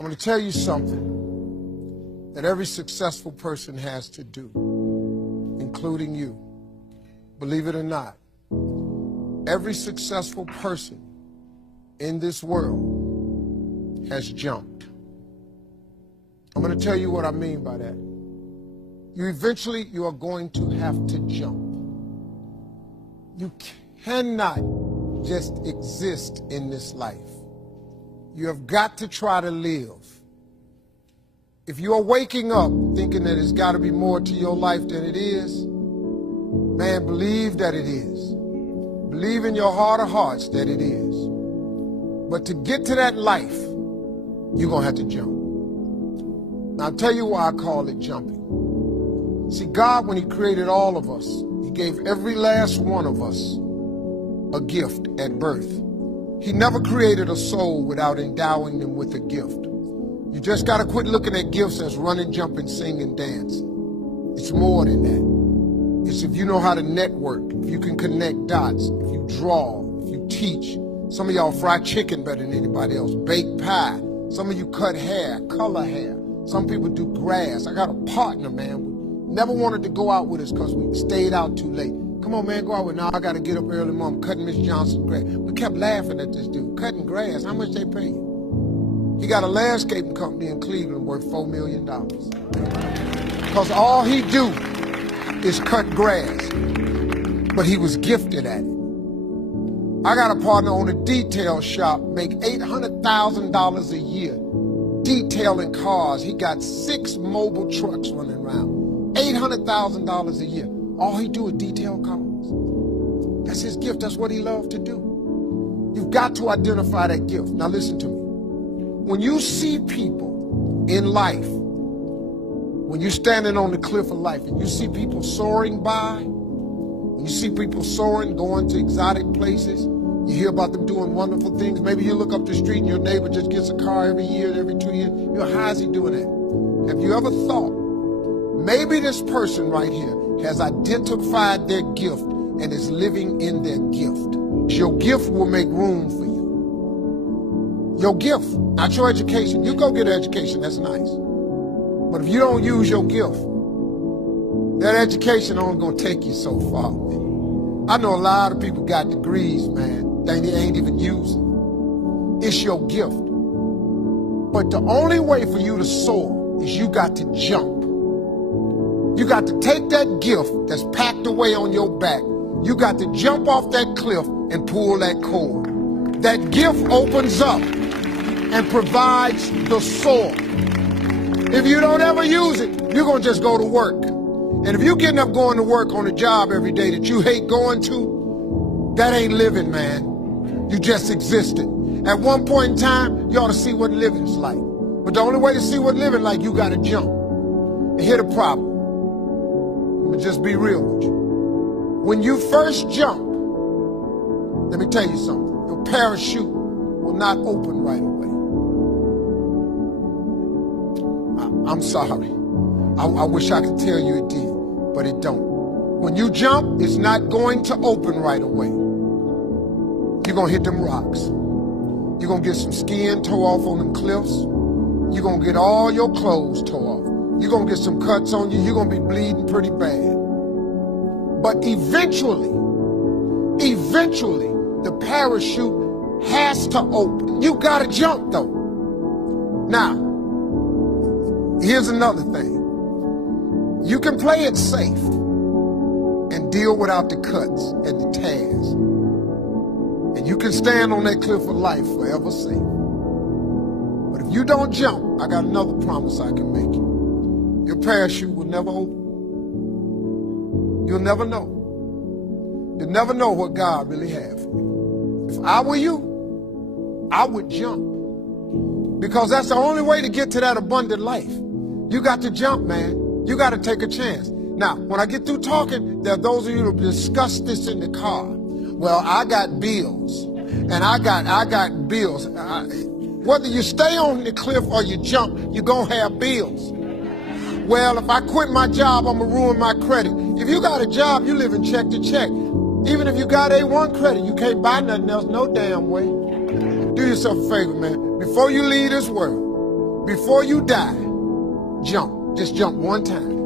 I'm going to tell you something that every successful person has to do, including you. Believe it or not, every successful person in this world has jumped. I'm going to tell you what I mean by that. You are going to have to jump. You cannot just exist in this life. You have got to try to live. If you are waking up thinking that it's got to be more to your life than it is, man, believe that it is. Believe in your heart of hearts that it is. But to get to that life, you're going to have to jump. Now, I'll tell you why I call it jumping. See, God, when he created all of us, he gave every last one of us a gift at birth. He never created a soul without endowing them with a gift. You just got to quit looking at gifts as running, jumping, singing, dancing. It's more than that. It's if you know how to network, if you can connect dots, if you draw, if you teach. Some of y'all fry chicken better than anybody else, bake pie. Some of you cut hair, color hair. Some people do grass. I got a partner, man. Never wanted to go out with us because we stayed out too late. Come on, man, go out with me. Now I got to get up early, Mom, cutting Miss Johnson's grass. We kept laughing at this dude, cutting grass. How much they pay you? He got a landscaping company in Cleveland worth $4 million. Because all he do is cut grass. But he was gifted at it. I got a partner on a detail shop, make $800,000 a year detailing cars. He got 6 mobile trucks running around. $800,000 a year. All he do is detail cars. That's his gift. That's what he loved to do. You've got to identify that gift. Now listen to me. When you see people in life, when you're standing on the cliff of life and you see people soaring by, when you see people soaring, going to exotic places, you hear about them doing wonderful things. Maybe you look up the street and your neighbor just gets a car every year, every 2 years. You know, how is he doing that? Have you ever thought, maybe this person right here has identified their gift and is living in their gift? Your gift will make room for you. Your gift, not your education. You go get an education, that's nice. But if you don't use your gift, that education only gonna take you so far, man. I know a lot of people got degrees, man, they ain't even using. It's your gift. But the only way for you to soar is you got to jump. You got to take that gift that's packed away on your back. You got to jump off that cliff and pull that cord. That gift opens up and provides the soar. If you don't ever use it, you're going to just go to work. And if you're getting up going to work on a job every day that you hate going to, that ain't living, man. You just existed. At one point in time, you ought to see what living's like. But the only way to see what living like, you got to jump. And here's the problem. I'm gonna just be real with you. When you first jump, let me tell you something. Your parachute will not open right away. I'm sorry. I wish I could tell you it did, but it don't. When you jump, it's not going to open right away. You're gonna hit them rocks. You're gonna get some skin tore off on them cliffs. You're gonna get all your clothes tore off. You're gonna get some cuts on you. You're gonna be bleeding pretty bad. But eventually, the parachute has to open. You gotta jump though. Now, here's another thing. You can play it safe and deal without the cuts and the tears. And you can stand on that cliff of life forever safe. But if you don't jump, I got another promise I can make you. Your parachute will never open. You'll never know. You'll never know what God really has for you. If I were you, I would jump. Because that's the only way to get to that abundant life. You got to jump, man. You got to take a chance. Now, when I get through talking, there are those of you who discuss this in the car. Well, I got bills, and I got bills. Whether you stay on the cliff or you jump, you're going to have bills. Well, if I quit my job, I'm going to ruin my credit. If you got a job, you live in check to check. Even if you got A1 credit, you can't buy nothing else no damn way. Do yourself a favor, man. Before you leave this world, Before you die, jump. Just jump one time.